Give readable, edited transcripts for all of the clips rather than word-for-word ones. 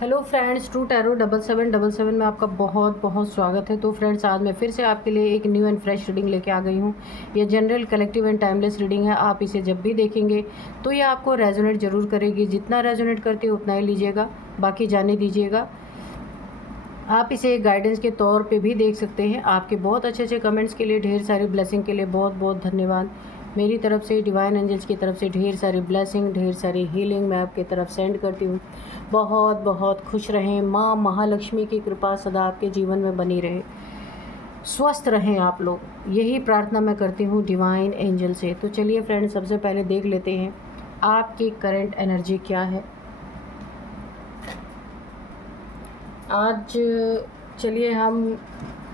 Hello friends, true tarot 7777 में आपका बहुत बहुत स्वागत है। तो फ्रेंड्स, आज मैं फिर से आपके लिए एक न्यू एंड फ्रेश रीडिंग लेके आ गई हूँ। ये general, collective and timeless reading है। आप इसे जब भी देखेंगे तो ये आपको रेजोनेट ज़रूर करेगी। जितना रेजोनेट करती है उतना ही लीजिएगा, बाकी जाने दीजिएगा। आप इसे एक गाइडेंस के तौर पे भी देख सकते हैं। आपके बहुत अच्छे अच्छे कमेंट्स के लिए, ढेर सारी ब्लेसिंग के लिए बहुत बहुत धन्यवाद। मेरी तरफ से, डिवाइन एंजल्स की तरफ से ढेर सारी ब्लेसिंग, ढेर सारी हीलिंग मैं आपकी तरफ सेंड करती हूँ। बहुत बहुत खुश रहें। माँ महालक्ष्मी की कृपा सदा आपके जीवन में बनी रहे। स्वस्थ रहें आप लोग, यही प्रार्थना मैं करती हूँ डिवाइन एंजल से। तो चलिए फ्रेंड्स, सबसे पहले देख लेते हैं आपकी करंट एनर्जी क्या है आज। चलिए हम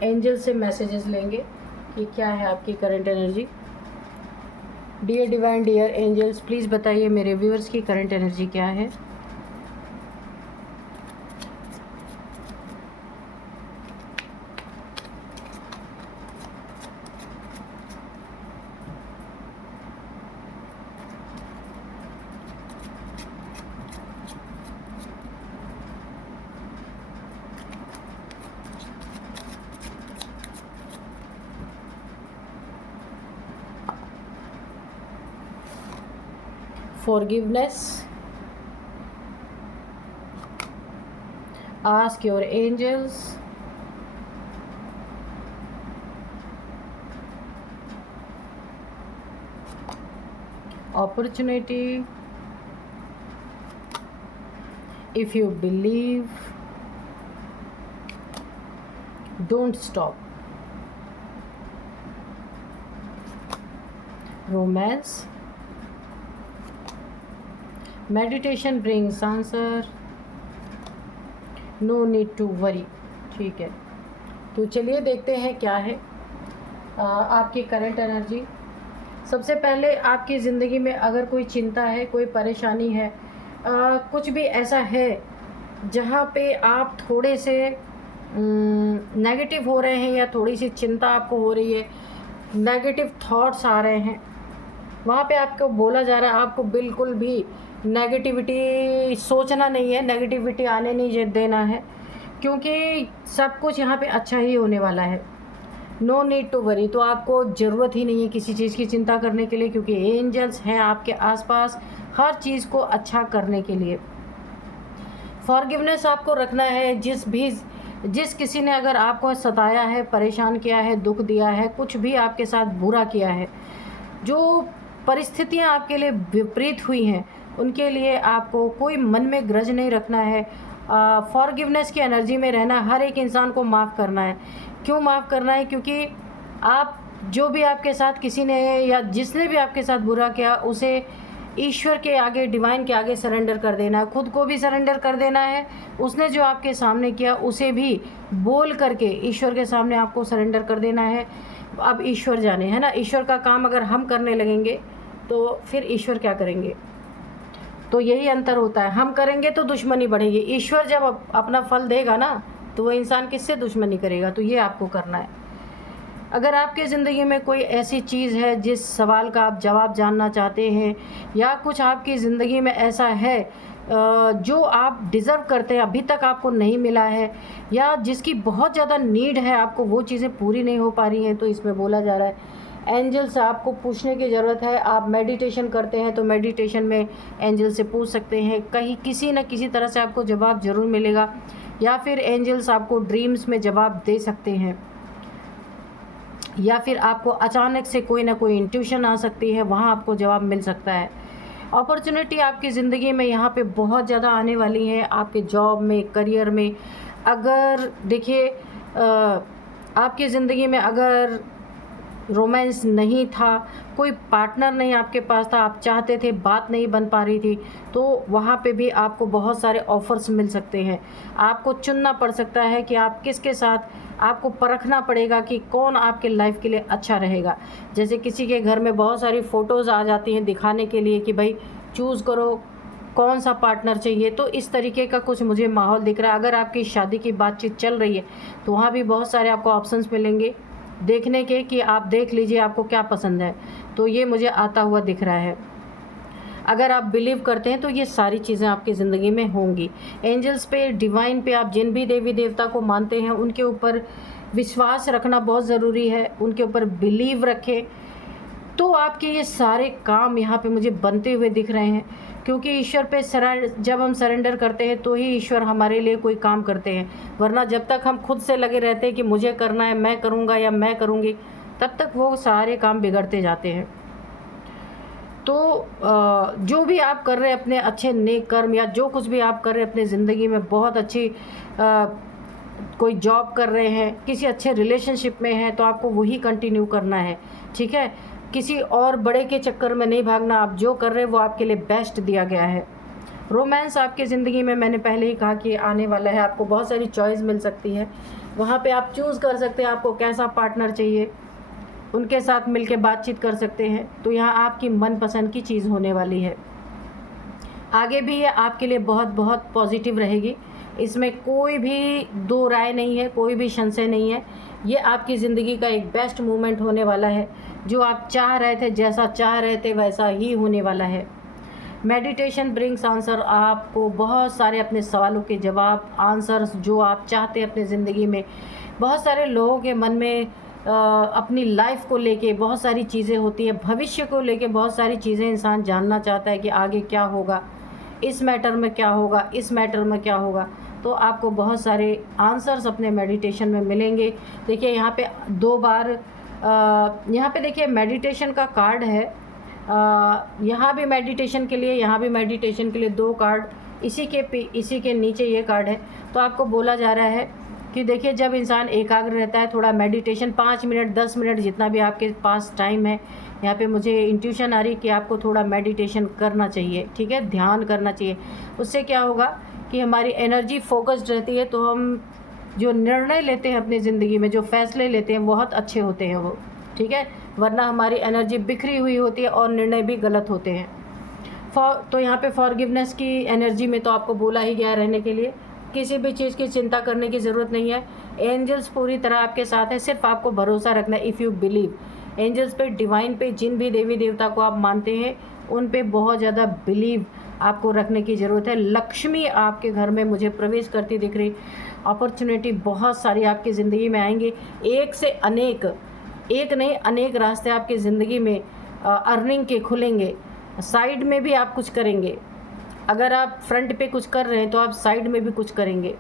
एंजल से मैसेजेस लेंगे कि क्या है आपकी current energy. Dear divine, dear angels, please बताइए मेरे व्यूअर्स की करंट एनर्जी क्या है। Forgiveness. Ask your angels. Opportunity. If you believe, don't stop. Romance. Meditation brings answer. No need to worry. ठीक है, तो चलिए देखते हैं क्या है आपकी करंट एनर्जी। सबसे पहले, आपकी ज़िंदगी में अगर कोई चिंता है, कोई परेशानी है, कुछ भी ऐसा है जहाँ पे आप थोड़े से नेगेटिव हो रहे हैं या थोड़ी सी चिंता आपको हो रही है, नेगेटिव थॉट्स आ रहे हैं, वहाँ पे आपको बोला जा रहा है आपको बिल्कुल भी नेगेटिविटी सोचना नहीं है, नेगेटिविटी आने नहीं देना है, क्योंकि सब कुछ यहाँ पे अच्छा ही होने वाला है। No need to worry. तो आपको ज़रूरत ही नहीं है किसी चीज़ की चिंता करने के लिए, क्योंकि एंजल्स हैं आपके आसपास हर चीज़ को अच्छा करने के लिए। फॉरगिवनेस आपको रखना है। जिस किसी ने अगर आपको सताया है, परेशान किया है, दुख दिया है, कुछ भी आपके साथ बुरा किया है, जो परिस्थितियाँ आपके लिए विपरीत हुई हैं, उनके लिए आपको कोई मन में ग्रज नहीं रखना है। फॉरगिवनेस की एनर्जी में रहना, हर एक इंसान को माफ़ करना है। क्यों माफ़ करना है? क्योंकि आप जो भी आपके साथ किसी ने या जिसने भी आपके साथ बुरा किया, उसे ईश्वर के आगे, डिवाइन के आगे सरेंडर कर देना है। खुद को भी सरेंडर कर देना है। उसने जो आपके सामने किया उसे भी बोल करके ईश्वर के सामने आपको सरेंडर कर देना है। अब ईश्वर जाने, है ना। ईश्वर का काम अगर हम करने लगेंगे तो फिर ईश्वर क्या करेंगे? तो यही अंतर होता है। हम करेंगे तो दुश्मनी बढ़ेगी। ईश्वर जब अपना फल देगा ना, तो वो इंसान किससे दुश्मनी करेगा? तो ये आपको करना है। अगर आपके ज़िंदगी में कोई ऐसी चीज़ है जिस सवाल का आप जवाब जानना चाहते हैं, या कुछ आपकी ज़िंदगी में ऐसा है जो आप डिज़र्व करते हैं, अभी तक आपको नहीं मिला है, या जिसकी बहुत ज़्यादा नीड है, आपको वो चीज़ें पूरी नहीं हो पा रही हैं, तो इसमें बोला जा रहा है एंजल से आपको पूछने की ज़रूरत है। आप मेडिटेशन करते हैं तो मेडिटेशन में एंजल से पूछ सकते हैं। कहीं किसी न किसी तरह से आपको जवाब ज़रूर मिलेगा, या फिर एंजल्स आपको ड्रीम्स में जवाब दे सकते हैं, या फिर आपको अचानक से कोई ना कोई इंट्यूशन आ सकती है, वहाँ आपको जवाब मिल सकता है। अपॉर्चुनिटी आपकी ज़िंदगी में यहाँ पे बहुत ज़्यादा आने वाली है, आपके जॉब में, करियर में। अगर देखिए, आपकी ज़िंदगी में अगर रोमांस नहीं था, कोई पार्टनर नहीं आपके पास था, आप चाहते थे, बात नहीं बन पा रही थी, तो वहाँ पे भी आपको बहुत सारे ऑफ़र्स मिल सकते हैं। आपको चुनना पड़ सकता है कि आप किसके साथ, आपको परखना पड़ेगा कि कौन आपके लाइफ के लिए अच्छा रहेगा। जैसे किसी के घर में बहुत सारी फ़ोटोज़ आ जाती हैं दिखाने के लिए कि भाई चूज़ करो कौन सा पार्टनर चाहिए, तो इस तरीके का कुछ मुझे माहौल दिख रहा है। अगर आपकी शादी की बातचीत चल रही है तो वहाँ भी बहुत सारे आपको ऑप्शंस मिलेंगे देखने के, कि आप देख लीजिए आपको क्या पसंद है। तो ये मुझे आता हुआ दिख रहा है। अगर आप बिलीव करते हैं तो ये सारी चीज़ें आपकी ज़िंदगी में होंगी। एंजल्स पे, डिवाइन पे, आप जिन भी देवी देवता को मानते हैं उनके ऊपर विश्वास रखना बहुत ज़रूरी है, उनके ऊपर बिलीव रखें, तो आपके ये सारे काम यहाँ पे मुझे बनते हुए दिख रहे हैं। क्योंकि ईश्वर पे जब हम सरेंडर करते हैं तो ही ईश्वर हमारे लिए कोई काम करते हैं, वरना जब तक हम खुद से लगे रहते हैं कि मुझे करना है, मैं करूँगा या मैं करूँगी, तब तक वो सारे काम बिगड़ते जाते हैं। तो जो भी आप कर रहे हैं अपने अच्छे नेक कर्म, या जो कुछ भी आप कर रहे हैं अपने ज़िंदगी में, बहुत अच्छी कोई जॉब कर रहे हैं, किसी अच्छे रिलेशनशिप में हैं, तो आपको वही कंटिन्यू करना है, ठीक है। किसी और बड़े के चक्कर में नहीं भागना, आप जो कर रहे हैं वो आपके लिए बेस्ट दिया गया है। रोमांस आपकी ज़िंदगी में मैंने पहले ही कहा कि आने वाला है, आपको बहुत सारी चॉइस मिल सकती है, वहाँ पे आप चूज़ कर सकते हैं आपको कैसा पार्टनर चाहिए, उनके साथ मिलके बातचीत कर सकते हैं। तो यहाँ आपकी मनपसंद की चीज़ होने वाली है। आगे भी ये आपके लिए बहुत बहुत पॉजिटिव रहेगी, इसमें कोई भी दो राय नहीं है, कोई भी संशय नहीं है। ये आपकी ज़िंदगी का एक बेस्ट मोमेंट होने वाला है, जो आप चाह रहे थे, जैसा चाह रहे थे वैसा ही होने वाला है। मेडिटेशन ब्रिंग्स आंसर, आपको बहुत सारे अपने सवालों के जवाब, आंसर्स जो आप चाहते हैं अपनी ज़िंदगी में। बहुत सारे लोगों के मन में अपनी लाइफ को लेके बहुत सारी चीज़ें होती है, भविष्य को लेके बहुत सारी चीज़ें इंसान जानना चाहता है कि आगे क्या होगा, इस मैटर में क्या होगा, इस मैटर में क्या होगा। तो आपको बहुत सारे आंसर्स अपने मेडिटेशन में मिलेंगे। देखिए यहाँ पे 2 बार यहाँ पे देखिए मेडिटेशन का कार्ड है, यहाँ भी मेडिटेशन के लिए, यहाँ भी मेडिटेशन के लिए 2 कार्ड, इसी के नीचे ये कार्ड है। तो आपको बोला जा रहा है कि देखिए जब इंसान एकाग्र रहता है, थोड़ा मेडिटेशन 5 मिनट 10 मिनट जितना भी आपके पास टाइम है, यहाँ पे मुझे इंट्यूशन आ रही है कि आपको थोड़ा मेडिटेशन करना चाहिए, ठीक है, ध्यान करना चाहिए। उससे क्या होगा कि हमारी एनर्जी फोकस्ड रहती है, तो हम जो निर्णय लेते हैं अपनी ज़िंदगी में, जो फैसले लेते हैं, बहुत अच्छे होते हैं वो, ठीक है। वरना हमारी एनर्जी बिखरी हुई होती है और निर्णय भी गलत होते हैं। तो यहाँ पे फॉरगिवनेस की एनर्जी में तो आपको बोला ही गया रहने के लिए, किसी भी चीज़ की चिंता करने की ज़रूरत नहीं है। एंजल्स पूरी तरह आपके साथ है, सिर्फ आपको भरोसा रखना है। इफ़ यू बिलीव, एंजल्स पे, डिवाइन पे, जिन भी देवी देवता को आप मानते हैं उन पे बहुत ज़्यादा बिलीव आपको रखने की ज़रूरत है। लक्ष्मी आपके घर में मुझे प्रवेश करती दिख रही, अपॉर्चुनिटी बहुत सारी आपकी ज़िंदगी में आएंगे, एक से अनेक, एक नहीं अनेक रास्ते आपकी ज़िंदगी में अर्निंग के खुलेंगे। साइड में भी आप कुछ करेंगे, अगर आप फ्रंट पे कुछ कर रहे हैं तो आप साइड में भी कुछ करेंगे।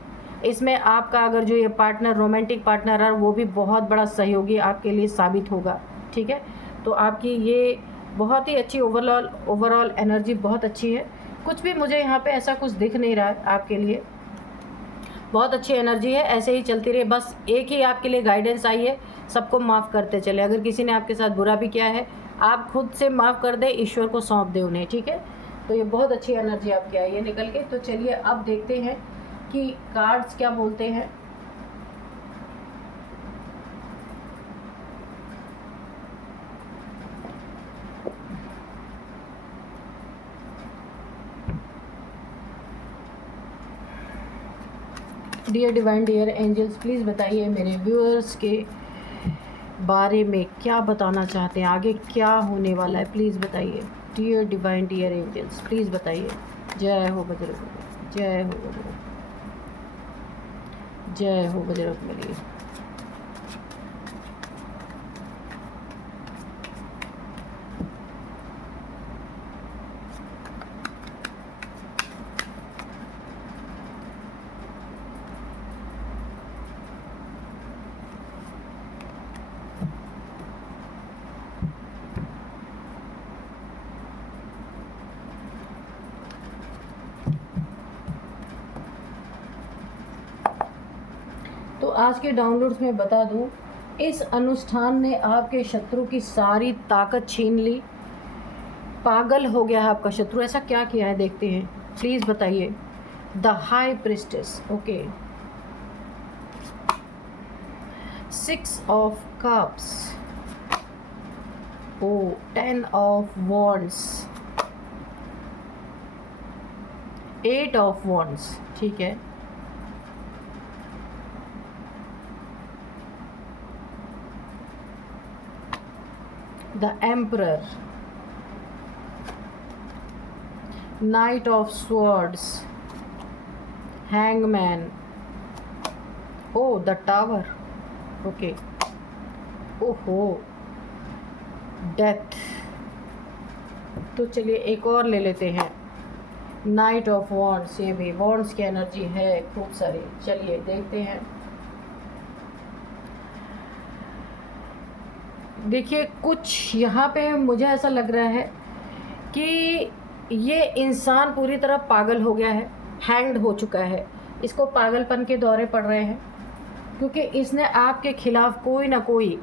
इसमें आपका अगर जो ये पार्टनर, रोमांटिक पार्टनर है, वो भी बहुत बड़ा सहयोगी आपके लिए साबित होगा, ठीक है। तो आपकी ये बहुत ही अच्छी ओवरऑल एनर्जी बहुत अच्छी है। कुछ भी मुझे यहाँ पे ऐसा कुछ दिख नहीं रहा है आपके लिए, बहुत अच्छी एनर्जी है, ऐसे ही चलती रही। बस एक ही आपके लिए गाइडेंस आई है, सबको माफ़ करते चले। अगर किसी ने आपके साथ बुरा भी किया है, आप खुद से माफ़ कर दें, ईश्वर को सौंप दें उन्हें, ठीक है। तो ये बहुत अच्छी एनर्जी आपकी आई है निकल के। तो चलिए अब देखते हैं कि कार्ड्स क्या बोलते हैं। Dear divine, dear angels, please बताइए मेरे व्यूअर्स के बारे में क्या बताना चाहते हैं, आगे क्या होने वाला है, प्लीज़ बताइए। Dear divine, dear angels, please बताइए। जय हो बजरंग, जय हो बजरंग, जय हो बजरंगबली। तो आज के डाउनलोड्स में बता दूं, इस अनुष्ठान ने आपके शत्रु की सारी ताकत छीन ली, पागल हो गया है आपका शत्रु। ऐसा क्या किया है देखते हैं, प्लीज़ बताइए। The High Priestess, okay, 6 of cups, oh 10 of wands, 8 of wands, ठीक है। The Emperor, Knight of Swords, Hangman, oh the Tower, okay, ओहो, डेथ। तो चलिए एक और ले लेते हैं, नाइट ऑफ वॉन्ड्स, ये भी वॉन्ड्स की एनर्जी है खूब सारी। चलिए देखते हैं। देखिए कुछ यहाँ पे मुझे ऐसा लग रहा है कि ये इंसान पूरी तरह पागल हो गया है, हैंग्ड हो चुका है, इसको पागलपन के दौरे पड़ रहे हैं, क्योंकि इसने आपके खिलाफ कोई ना कोई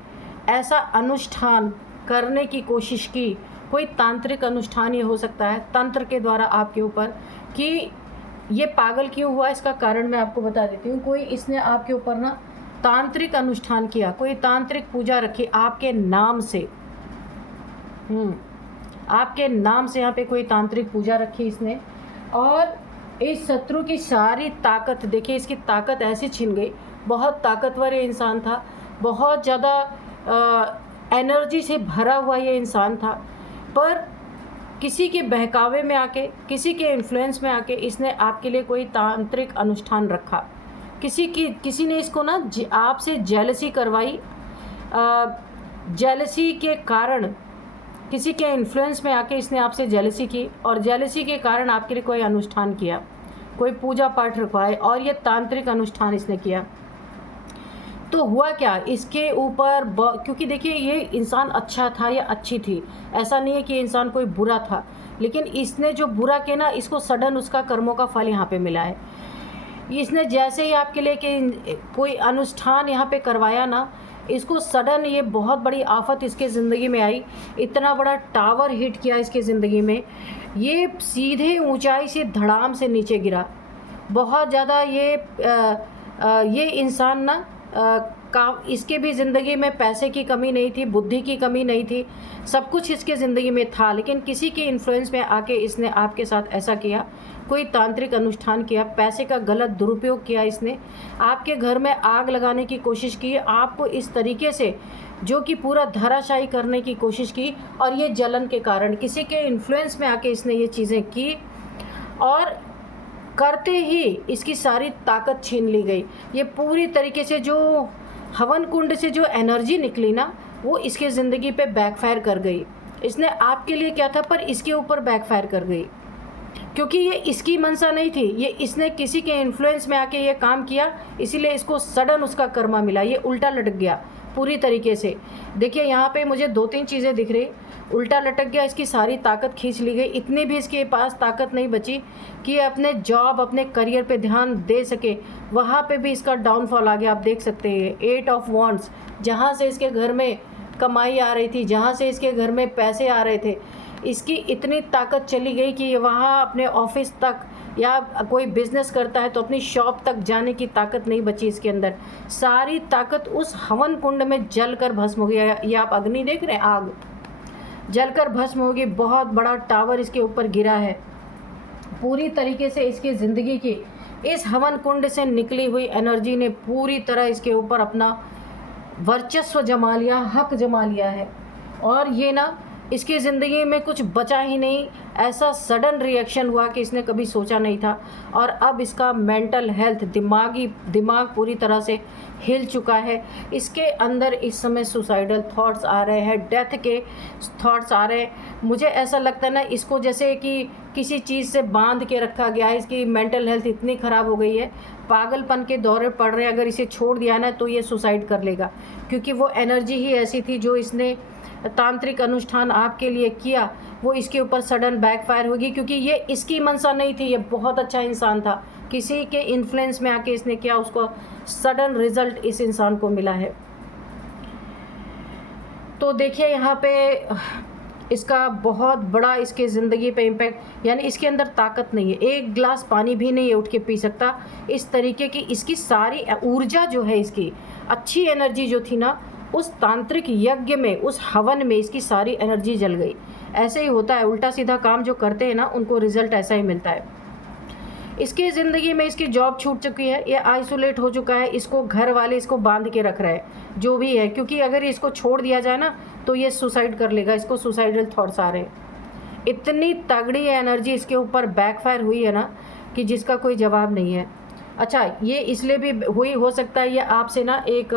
ऐसा अनुष्ठान करने की कोशिश की, कोई तांत्रिक अनुष्ठान ये हो सकता है तंत्र के द्वारा आपके ऊपर। कि ये पागल क्यों हुआ इसका कारण मैं आपको बता देती हूँ। कोई इसने आपके ऊपर ना तांत्रिक अनुष्ठान किया, कोई तांत्रिक पूजा रखी आपके नाम से, आपके नाम से यहाँ पे कोई तांत्रिक पूजा रखी इसने। और इस शत्रु की सारी ताकत, देखिए इसकी ताकत ऐसी छिन गई। बहुत ताकतवर ये इंसान था, बहुत ज़्यादा एनर्जी से भरा हुआ ये इंसान था, पर किसी के बहकावे में आके, किसी के इन्फ्लुएंस में आके इसने आपके लिए कोई तांत्रिक अनुष्ठान रखा। किसी ने इसको ना आपसे जेलसी करवाई, जेलसी के कारण, किसी के इन्फ्लुएंस में आके इसने आपसे जेलसी की, और जेलसी के कारण आपके लिए कोई अनुष्ठान किया, कोई पूजा पाठ रखवाए, और ये तांत्रिक अनुष्ठान इसने किया। तो हुआ क्या इसके ऊपर, क्योंकि देखिए ये इंसान अच्छा था या अच्छी थी, ऐसा नहीं है कि इंसान कोई बुरा था, लेकिन इसने जो बुरा किया ना, इसको सडन उसका कर्मों का फल यहाँ पे मिला है। इसने जैसे ही आपके लिए कि कोई अनुष्ठान यहाँ पे करवाया ना, इसको सडन ये बहुत बड़ी आफत इसके ज़िंदगी में आई, इतना बड़ा टावर हिट किया इसके ज़िंदगी में, ये सीधे ऊंचाई से धड़ाम से नीचे गिरा। बहुत ज़्यादा ये इंसान ना इसके भी ज़िंदगी में पैसे की कमी नहीं थी, बुद्धि की कमी नहीं थी, सब कुछ इसके ज़िंदगी में था, लेकिन किसी के इन्फ्लुएंस में आके इसने आपके साथ ऐसा किया, कोई तांत्रिक अनुष्ठान किया, पैसे का गलत दुरुपयोग किया इसने, आपके घर में आग लगाने की कोशिश की, आपको इस तरीके से जो कि पूरा धराशायी करने की कोशिश की। और ये जलन के कारण, किसी के इन्फ्लुएंस में आके इसने ये चीज़ें की, और करते ही इसकी सारी ताकत छीन ली गई। ये पूरी तरीके से जो हवन कुंड से जो एनर्जी निकली ना, वो इसके ज़िंदगी पे बैकफायर कर गई। इसने आपके लिए क्या था, पर इसके ऊपर बैकफायर कर गई, क्योंकि ये इसकी मंशा नहीं थी, ये इसने किसी के इन्फ्लुएंस में आके ये काम किया, इसीलिए इसको सडन उसका कर्मा मिला, ये उल्टा लटक गया पूरी तरीके से। देखिए यहाँ पे मुझे 2-3 चीज़ें दिख रही, उल्टा लटक गया, इसकी सारी ताकत खींच ली गई, इतनी भी इसके पास ताकत नहीं बची कि अपने जॉब, अपने करियर पे ध्यान दे सके, वहाँ पे भी इसका डाउनफॉल आ गया। आप देख सकते हैं 8 ऑफ वॉन्ड्स, जहाँ से इसके घर में कमाई आ रही थी, जहाँ से इसके घर में पैसे आ रहे थे, इसकी इतनी ताकत चली गई कि वहाँ अपने ऑफिस तक, या कोई बिज़नेस करता है तो अपनी शॉप तक जाने की ताकत नहीं बची इसके अंदर। सारी ताकत उस हवन कुंड में जलकर भस्म हो गया। ये आप अग्नि देख रहे हैं, आग जलकर भस्म हो गई। बहुत बड़ा टावर इसके ऊपर गिरा है। पूरी तरीके से इसकी ज़िंदगी की इस हवन कुंड से निकली हुई एनर्जी ने पूरी तरह इसके ऊपर अपना वर्चस्व जमा लिया, हक जमा लिया है। और ये ना इसकी ज़िंदगी में कुछ बचा ही नहीं, ऐसा सडन रिएक्शन हुआ कि इसने कभी सोचा नहीं था। और अब इसका मेंटल हेल्थ, दिमाग पूरी तरह से हिल चुका है। इसके अंदर इस समय सुसाइडल थॉट्स आ रहे हैं, डेथ के थॉट्स आ रहे हैं। मुझे ऐसा लगता है ना, इसको जैसे कि किसी चीज़ से बांध के रखा गया है। इसकी मेंटल हेल्थ इतनी ख़राब हो गई है, पागलपन के दौरे पड़ रहे हैं। अगर इसे छोड़ दिया ना तो ये सुसाइड कर लेगा, क्योंकि वो एनर्जी ही ऐसी थी जो इसने तांत्रिक अनुष्ठान आपके लिए किया, वो इसके ऊपर सडन बैकफायर होगी। क्योंकि ये इसकी मंशा नहीं थी, ये बहुत अच्छा इंसान था, किसी के इन्फ्लुएंस में आके इसने किया, उसको सडन रिजल्ट इस इंसान को मिला है। तो देखिए यहाँ पे इसका बहुत बड़ा इसके ज़िंदगी पे इम्पैक्ट, यानी इसके अंदर ताकत नहीं है, एक गिलास पानी भी नहीं है उठ के पी सकता। इस तरीके की इसकी सारी ऊर्जा जो है, इसकी अच्छी एनर्जी जो थी ना, उस तांत्रिक यज्ञ में, उस हवन में इसकी सारी एनर्जी जल गई। ऐसे ही होता है, उल्टा सीधा काम जो करते हैं ना, उनको रिजल्ट ऐसा ही मिलता है। इसकी ज़िंदगी में इसकी जॉब छूट चुकी है, ये आइसोलेट हो चुका है, इसको घर वाले इसको बांध के रख रहे हैं जो भी है, क्योंकि अगर इसको छोड़ दिया जाए ना तो ये सुसाइड कर लेगा, इसको सुसाइडल थॉट्स आ रहे हैं। इतनी तगड़ी एनर्जी इसके ऊपर बैकफायर हुई है ना कि जिसका कोई जवाब नहीं है। अच्छा, ये इसलिए भी हुई हो सकता है, ये आपसे ना एक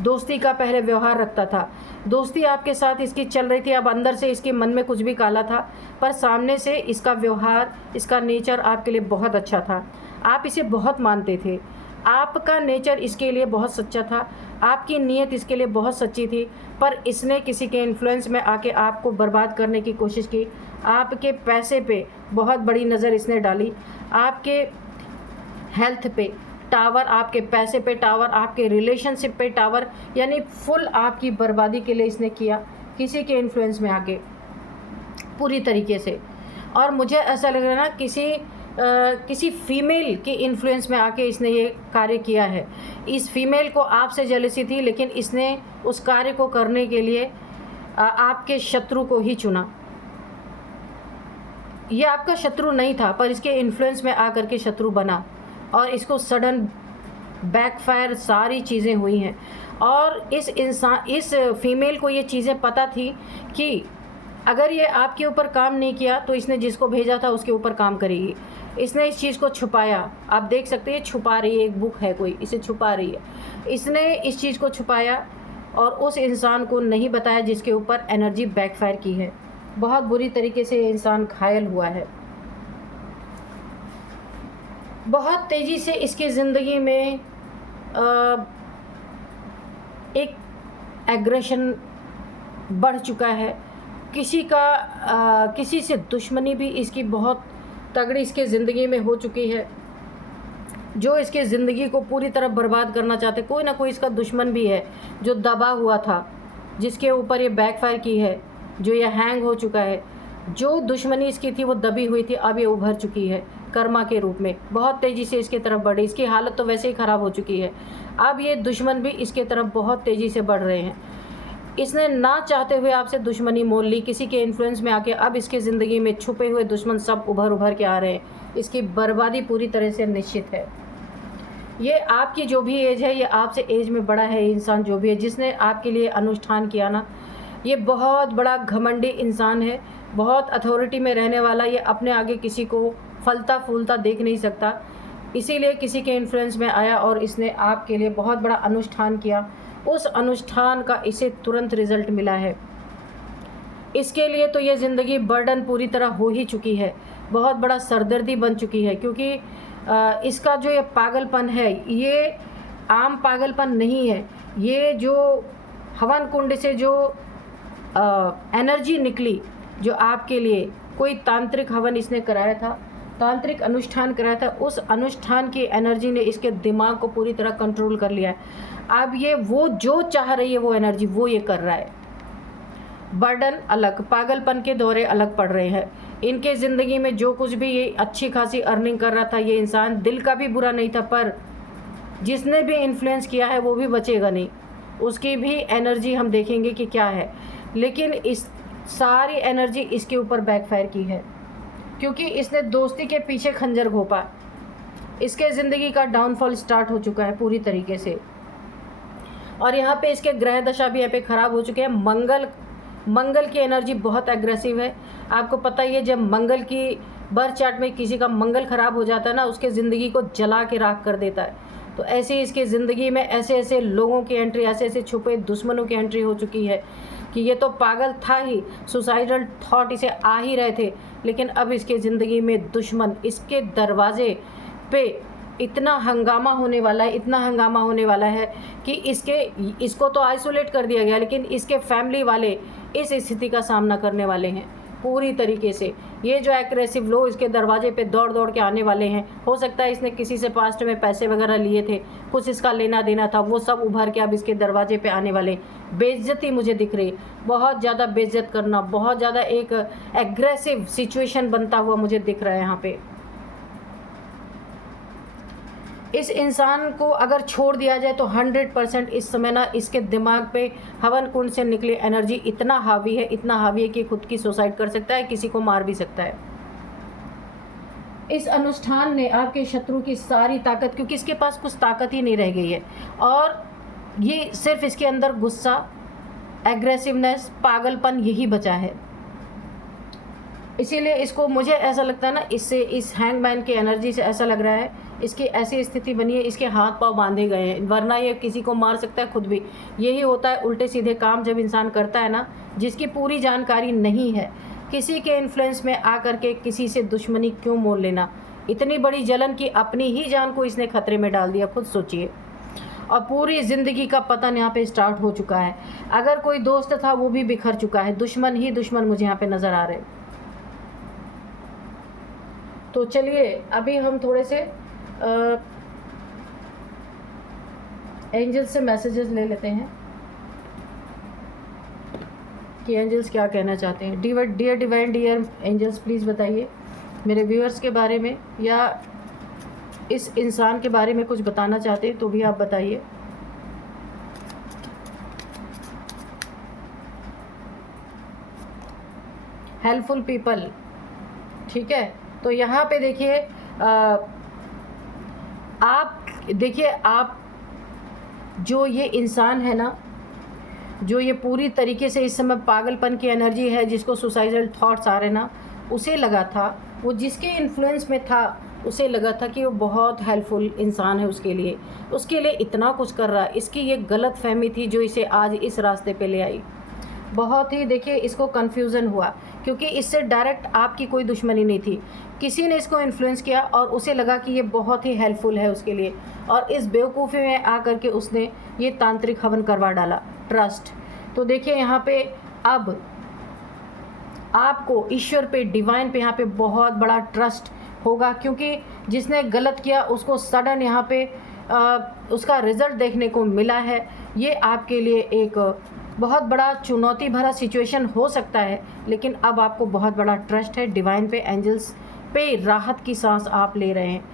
दोस्ती का पहले व्यवहार रखता था, दोस्ती आपके साथ इसकी चल रही थी, अब अंदर से इसके मन में कुछ भी काला था, पर सामने से इसका व्यवहार, इसका नेचर आपके लिए बहुत अच्छा था, आप इसे बहुत मानते थे, आपका नेचर इसके लिए बहुत सच्चा था, आपकी नीयत इसके लिए बहुत सच्ची थी, पर इसने किसी के इन्फ्लुएंस में आके आपको बर्बाद करने की कोशिश की। आपके पैसे पे बहुत बड़ी नज़र इसने डाली, आपके हेल्थ पे टावर, आपके पैसे पे टावर, आपके रिलेशनशिप पे टावर, यानी फुल आपकी बर्बादी के लिए इसने किया, किसी के इन्फ्लुएंस में आके पूरी तरीके से। और मुझे ऐसा लग रहा है ना किसी फीमेल के इन्फ्लुएंस में आके इसने ये कार्य किया है। इस फीमेल को आपसे जेलसी थी, लेकिन इसने उस कार्य को करने के लिए आपके शत्रु को ही चुना। ये आपका शत्रु नहीं था, पर इसके इन्फ्लुएंस में आकर के शत्रु बना और इसको सडन बैकफायर सारी चीज़ें हुई हैं। और इस फीमेल को ये चीज़ें पता थी कि अगर ये आपके ऊपर काम नहीं किया तो इसने जिसको भेजा था उसके ऊपर काम करेगी। इसने इस चीज़ को छुपाया, आप देख सकते हैं छुपा रही है, एक बुक है कोई, इसे छुपा रही है। इसने इस चीज़ को छुपाया और उस इंसान को नहीं बताया जिसके ऊपर एनर्जी बैकफायर की है। बहुत बुरी तरीके से ये इंसान घायल हुआ है। बहुत तेज़ी से इसकी ज़िंदगी में एक एग्रेशन बढ़ चुका है। किसी से दुश्मनी भी इसकी बहुत तगड़ी इसके ज़िंदगी में हो चुकी है, जो इसके ज़िंदगी को पूरी तरह बर्बाद करना चाहते। कोई ना कोई इसका दुश्मन भी है जो दबा हुआ था, जिसके ऊपर ये बैकफायर की है, जो ये हैंग हो चुका है। जो दुश्मनी इसकी थी वो दबी हुई थी, अब ये उभर चुकी है कर्मा के रूप में, बहुत तेज़ी से इसकी तरफ बढ़ी। इसकी हालत तो वैसे ही ख़राब हो चुकी है, अब ये दुश्मन भी इसके तरफ बहुत तेज़ी से बढ़ रहे हैं। इसने ना चाहते हुए आपसे दुश्मनी मोल ली, किसी के इन्फ्लुएंस में आके अब इसके ज़िंदगी में छुपे हुए दुश्मन सब उभर के आ रहे हैं। इसकी बर्बादी पूरी तरह से निश्चित है। ये आपकी जो भी एज है, ये आपसे एज में बड़ा है इंसान जो भी है, जिसने आपके लिए अनुष्ठान किया ना, ये बहुत बड़ा घमंडी इंसान है, बहुत अथॉरिटी में रहने वाला। ये अपने आगे किसी को फलता फूलता देख नहीं सकता, इसीलिए किसी के इन्फ्लुएंस में आया और इसने आपके लिए बहुत बड़ा अनुष्ठान किया। उस अनुष्ठान का इसे तुरंत रिज़ल्ट मिला है। इसके लिए तो ये ज़िंदगी बर्डन पूरी तरह हो ही चुकी है, बहुत बड़ा सरदर्दी बन चुकी है, क्योंकि इसका जो ये पागलपन है, ये आम पागलपन नहीं है। ये जो हवन कुंड से जो एनर्जी निकली, जो आपके लिए कोई तांत्रिक हवन इसने कराया था, तांत्रिक अनुष्ठान कराया था, उस अनुष्ठान की एनर्जी ने इसके दिमाग को पूरी तरह कंट्रोल कर लिया है। अब ये वो जो चाह रही है वो एनर्जी वो ये कर रहा है। बर्डन अलग, पागलपन के दौरे अलग पड़ रहे हैं इनके ज़िंदगी में। जो कुछ भी ये अच्छी खासी अर्निंग कर रहा था, ये इंसान दिल का भी बुरा नहीं था, पर जिसने भी इन्फ्लुएंस किया है वो भी बचेगा नहीं, उसकी भी एनर्जी हम देखेंगे कि क्या है। लेकिन इस सारी एनर्जी इसके ऊपर बैकफायर की है, क्योंकि इसने दोस्ती के पीछे खंजर घोंपा। इसके ज़िंदगी का डाउनफॉल स्टार्ट हो चुका है पूरी तरीके से। और यहाँ पे इसके ग्रह दशा भी यहाँ पे ख़राब हो चुके हैं। मंगल की एनर्जी बहुत एग्रेसिव है। आपको पता ही है, जब मंगल की बर्थ चार्ट में किसी का मंगल ख़राब हो जाता है ना, उसके ज़िंदगी को जला के राख कर देता है। तो ऐसे ही इसकी ज़िंदगी में ऐसे ऐसे लोगों की एंट्री, ऐसे ऐसे छुपे दुश्मनों की एंट्री हो चुकी है कि ये तो पागल था ही, सुसाइडल थॉट इसे आ ही रहे थे, लेकिन अब इसके ज़िंदगी में दुश्मन इसके दरवाजे पे इतना हंगामा होने वाला है, इतना हंगामा होने वाला है कि इसको तो आइसोलेट कर दिया गया, लेकिन इसके फैमिली वाले इस स्थिति का सामना करने वाले हैं पूरी तरीके से। ये जो एग्रेसिव लोग इसके दरवाजे पे दौड़ दौड़ के आने वाले हैं, हो सकता है इसने किसी से पास्ट में पैसे वगैरह लिए थे, कुछ इसका लेना देना था, वो सब उभर के अब इसके दरवाजे पे आने वाले। बेइज्जती मुझे दिख रही, बहुत ज़्यादा बेइज्जत करना, बहुत ज़्यादा एक एग्रेसिव सिचुएशन बनता हुआ मुझे दिख रहा है यहाँ पे। इस इंसान को अगर छोड़ दिया जाए तो 100% इस समय ना इसके दिमाग पे हवन कुंड से निकली एनर्जी इतना हावी है, इतना हावी है कि खुद की सुसाइड कर सकता है, किसी को मार भी सकता है। इस अनुष्ठान ने आपके शत्रु की सारी ताकत, क्योंकि इसके पास कुछ ताकत ही नहीं रह गई है, और ये सिर्फ इसके अंदर गुस्सा, एग्रेसिवनेस, पागलपन यही बचा है। इसीलिए इसको, मुझे ऐसा लगता है ना, इससे, इस हैंगमैन की एनर्जी से ऐसा लग रहा है इसकी ऐसी स्थिति बनी है, इसके हाथ पांव बांधे गए हैं, वरना ये किसी को मार सकता है, खुद भी। यही होता है उल्टे सीधे काम जब इंसान करता है ना, जिसकी पूरी जानकारी नहीं है। किसी के इन्फ्लुएंस में आकर के किसी से दुश्मनी क्यों मोल लेना, इतनी बड़ी जलन की अपनी ही जान को इसने खतरे में डाल दिया, खुद सोचिए। और पूरी ज़िंदगी का पतन यहाँ पे स्टार्ट हो चुका है। अगर कोई दोस्त था वो भी बिखर चुका है, दुश्मन ही दुश्मन मुझे यहाँ पे नज़र आ रहे हैं। तो चलिए अभी हम थोड़े से एंजल्स से मैसेजेस ले लेते हैं कि एंजल्स क्या कहना चाहते हैं। Dear divine dear angels, please बताइए मेरे व्यूअर्स के बारे में, या इस इंसान के बारे में कुछ बताना चाहते हैं तो भी आप बताइए। हेल्पफुल पीपल, ठीक है। तो यहाँ पे देखिए, आप देखिए, आप जो ये इंसान है ना, जो ये पूरी तरीके से इस समय पागलपन की एनर्जी है, जिसको सुसाइडल थॉट्स आ रहे ना, उसे लगा था, वो जिसके इन्फ्लुएंस में था उसे लगा था कि वो बहुत हेल्पफुल इंसान है उसके लिए इतना कुछ कर रहा है। इसकी ये गलत फहमी थी जो इसे आज इस रास्ते पे ले आई। बहुत ही, देखिए, इसको कन्फ्यूज़न हुआ, क्योंकि इससे डायरेक्ट आपकी कोई दुश्मनी नहीं थी, किसी ने इसको इन्फ्लुएंस किया और उसे लगा कि ये बहुत ही हेल्पफुल है उसके लिए, और इस बेवकूफ़ी में आकर के उसने ये तांत्रिक हवन करवा डाला, ट्रस्ट। तो देखिए यहाँ पे अब आपको ईश्वर पे, डिवाइन पे यहाँ पे बहुत बड़ा ट्रस्ट होगा, क्योंकि जिसने गलत किया उसको सडन यहाँ पे उसका रिज़ल्ट देखने को मिला है। ये आपके लिए एक बहुत बड़ा चुनौती भरा सिचुएशन हो सकता है, लेकिन अब आपको बहुत बड़ा ट्रस्ट है डिवाइन पे, एंजल्स पे। राहत की सांस आप ले रहे हैं,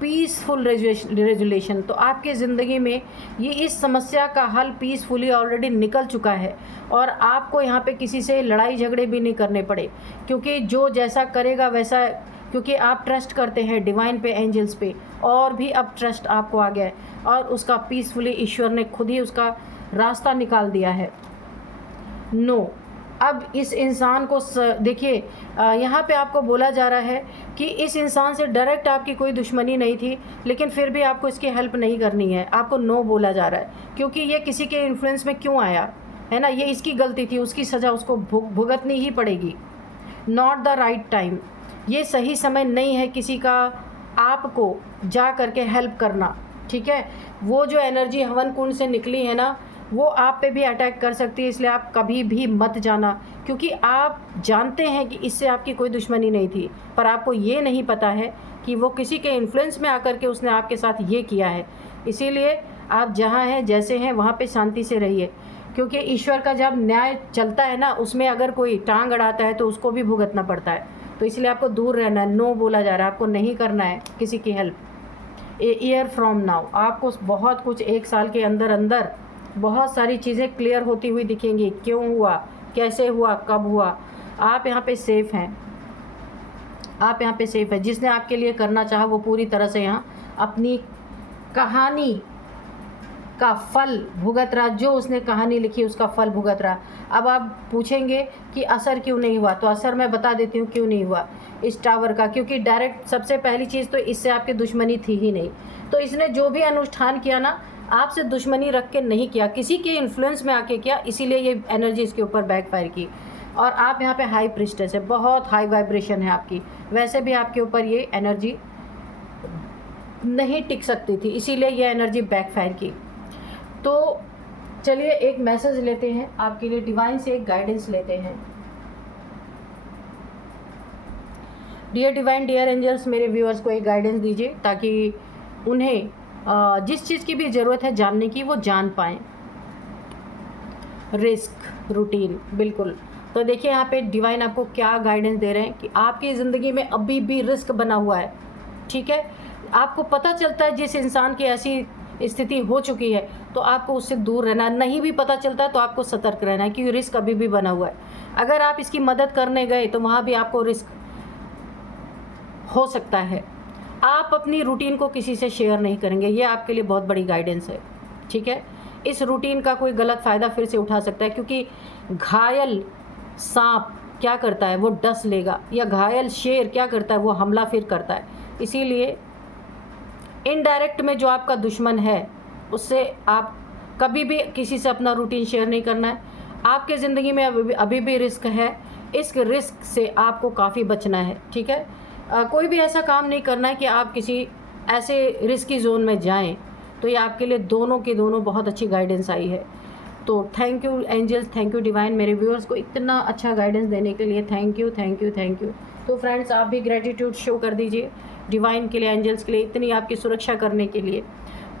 पीसफुल रेजुलेशन। तो आपकी ज़िंदगी में ये इस समस्या का हल पीसफुली ऑलरेडी निकल चुका है, और आपको यहाँ पे किसी से लड़ाई झगड़े भी नहीं करने पड़े, क्योंकि जो जैसा करेगा वैसा, क्योंकि आप ट्रस्ट करते हैं डिवाइन पे, एंजल्स पे, और भी अब ट्रस्ट आपको आ गया है, और उसका पीसफुली ईश्वर ने खुद ही उसका रास्ता निकाल दिया है। अब इस इंसान को देखिए, यहाँ पे आपको बोला जा रहा है कि इस इंसान से डायरेक्ट आपकी कोई दुश्मनी नहीं थी, लेकिन फिर भी आपको इसकी हेल्प नहीं करनी है, आपको नो बोला जा रहा है, क्योंकि ये किसी के इन्फ्लुएंस में क्यों आया है ना, ये इसकी गलती थी, उसकी सज़ा उसको भुगतनी ही पड़ेगी। नॉट द राइट टाइम, ये सही समय नहीं है किसी का आपको जा करके हेल्प करना, ठीक है। वो जो एनर्जी हवन कुंड से निकली है ना, वो आप पे भी अटैक कर सकती है, इसलिए आप कभी भी मत जाना, क्योंकि आप जानते हैं कि इससे आपकी कोई दुश्मनी नहीं थी, पर आपको ये नहीं पता है कि वो किसी के इन्फ्लुएंस में आकर के उसने आपके साथ ये किया है। इसीलिए आप जहाँ हैं, जैसे हैं, वहाँ पे शांति से रहिए, क्योंकि ईश्वर का जब न्याय चलता है ना, उसमें अगर कोई टांग अड़ाता है तो उसको भी भुगतना पड़ता है। तो इसलिए आपको दूर रहना है, नो बोला जा रहा है, आपको नहीं करना है किसी की help. A year from now आपको बहुत कुछ, 1 साल के अंदर अंदर बहुत सारी चीज़ें क्लियर होती हुई दिखेंगी, क्यों हुआ, कैसे हुआ, कब हुआ। आप यहाँ पे सेफ़ हैं, आप यहाँ पे सेफ़ है। जिसने आपके लिए करना चाहा वो पूरी तरह से यहाँ अपनी कहानी का फल भुगत रहा, जो उसने कहानी लिखी उसका फल भुगत रहा। अब आप पूछेंगे कि असर क्यों नहीं हुआ, तो असर मैं बता देती हूँ क्यों नहीं हुआ इस टावर का, क्योंकि डायरेक्ट सबसे पहली चीज़ तो इससे आपकी दुश्मनी थी ही नहीं। तो इसने जो भी अनुष्ठान किया ना, आपसे दुश्मनी रख के नहीं किया, किसी के इन्फ्लुएंस में आके किया, इसीलिए ये एनर्जी इसके ऊपर बैकफायर की। और आप यहाँ पे हाई प्रिस्टेस है, बहुत हाई वाइब्रेशन है आपकी, वैसे भी आपके ऊपर ये एनर्जी नहीं टिक सकती थी, इसीलिए ये एनर्जी बैकफायर की। तो चलिए एक मैसेज लेते हैं आपके लिए, डिवाइन से एक गाइडेंस लेते हैं। डियर डिवाइन डियर एंजल्स, मेरे व्यूअर्स को एक गाइडेंस दीजिए, ताकि उन्हें जिस चीज़ की भी ज़रूरत है जानने की, वो जान पाएँ। रिस्क रूटीन, बिल्कुल। तो देखिए यहाँ पे डिवाइन आपको क्या गाइडेंस दे रहे हैं कि आपकी ज़िंदगी में अभी भी रिस्क बना हुआ है, ठीक है। आपको पता चलता है जिस इंसान की ऐसी स्थिति हो चुकी है, तो आपको उससे दूर रहना है। नहीं भी पता चलता है तो आपको सतर्क रहना है, क्योंकि रिस्क अभी भी बना हुआ है। अगर आप इसकी मदद करने गए तो वहाँ भी आपको रिस्क हो सकता है। आप अपनी रूटीन को किसी से शेयर नहीं करेंगे, ये आपके लिए बहुत बड़ी गाइडेंस है, ठीक है। इस रूटीन का कोई गलत फ़ायदा फिर से उठा सकता है, क्योंकि घायल सांप क्या करता है, वो डस लेगा, या घायल शेर क्या करता है, वो हमला फिर करता है। इसीलिए इनडायरेक्ट में जो आपका दुश्मन है उससे आप कभी भी किसी से अपना रूटीन शेयर नहीं करना है। आपके ज़िंदगी में अभी भी रिस्क है, इस रिस्क से आपको काफ़ी बचना है, ठीक है। कोई भी ऐसा काम नहीं करना है कि आप किसी ऐसे रिस्की जोन में जाएं। तो ये आपके लिए दोनों के दोनों बहुत अच्छी गाइडेंस आई है। तो thank you angels, thank you divine, मेरे व्यूअर्स को इतना अच्छा गाइडेंस देने के लिए thank you thank you thank you. तो फ्रेंड्स, आप भी ग्रेटिट्यूड शो कर दीजिए डिवाइन के लिए, एंजल्स के लिए, इतनी आपकी सुरक्षा करने के लिए।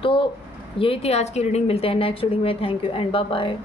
तो यही थी आज की रीडिंग, मिलते हैं नेक्स्ट रीडिंग में। Thank you and bye bye.